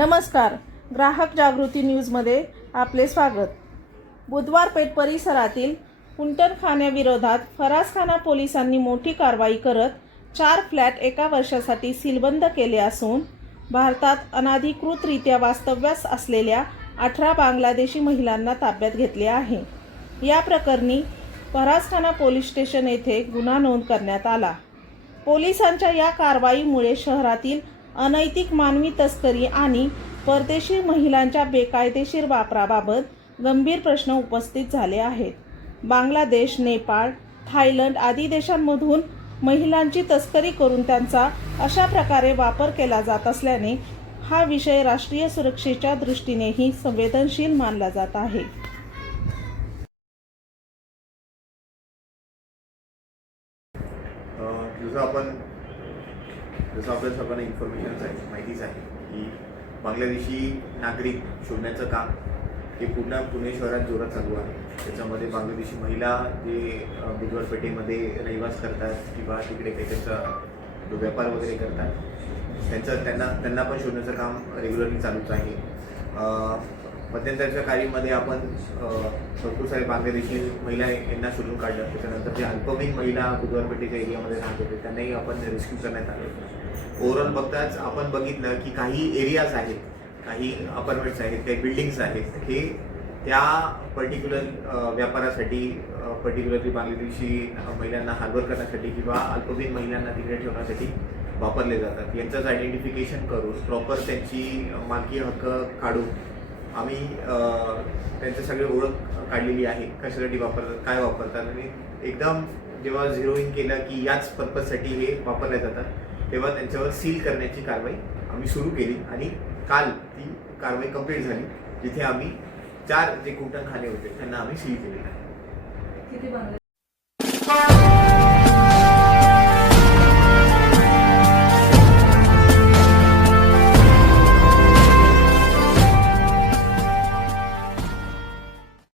नमस्कार, ग्राहक जागृती न्यूजमध्ये आपले स्वागत। बुधवार पेठ परिसरातील कुंटणखान्याविरोधात फरासखाना पोलिसांनी मोठी कारवाई करत 4 फ्लॅट एका वर्षासाठी सीलबंद केले असून भारतात अनधिकृतरित्या वास्तव्यास असलेल्या 18 बांगलादेशी महिलांना ताब्यात घेतले आहे। या प्रकरणी फरासखाना पोलीस स्टेशन येथे गुन्हा नोंद करण्यात आला। पोलिसांच्या या कारवाईमुळे शहरातील अनैतिक मानवी तस्करी आणि परदेशी महिलांच्या बेकायदेशीर वापराबाबत गंभीर प्रश्न उपस्थित झाले आहेत। बांगलादेश, नेपाळ, थायलंड आदी देशांमधून महिलांची तस्करी करून त्यांचा अशा प्रकारे वापर केला जात असल्याने हा विषय राष्ट्रीय सुरक्षेच्या दृष्टीनेही संवेदनशील मानला जात आहे। जसं आपल्या सर्वांना इन्फॉर्मेशन आहे, माहितीच आहे की बांगलादेशी नागरिक शोधण्याचं काम हे पुणे शहरात जोरात चालू आहे। त्याच्यामध्ये बांगलादेशी महिला जे बुधवार पेठेमध्ये रहिवास करतात किंवा तिकडे काही त्यांचा जो व्यापार वगैरे करतात त्यांना पण शोधण्याचं काम रेग्युलरली चालूच आहे। मध्यंतरच्या काळामध्ये आपण भरपूर सारे बांगलादेशी महिला यांना शोधून काढलं। त्याच्यानंतर जे अल्पवयीन महिला बुधवार पेठेच्या एरियामध्ये राहत होते त्यांनाही आपण रेस्क्यू करण्यात आले। ओव्हरऑल बघताच आपण बघितलं की काही एरियाज आहेत, काही अपार्टमेंट्स आहेत, काही बिल्डिंग्स आहेत, हे त्या पर्टिक्युलर व्यापारासाठी, पर्टिक्युलरली बांगलादेशी महिलांना हार्बर करण्यासाठी किंवा अल्पवयीन महिलांना तिकडे ठेवण्यासाठी वापरले जातात। यांचंच आयडेंटिफिकेशन करून प्रॉपर त्यांची मालकी हक्क काढून आम्ही त्यांचे सगळे ओळख काढलेली आहे, कशासाठी वापरतात, काय वापरतात आणि एकदम जेव्हा झिरो इन केलं की याच पर्पजसाठी हे वापरले जातात तेव्हा त्यांच्यावर सील करण्याची कारवाई आम्ही सुरू केली आणि काल ती कारवाई कंप्लीट झाली, जिथे आम्ही 4 जे कुंटणखाने होते त्यांना आम्ही सील केले आहे।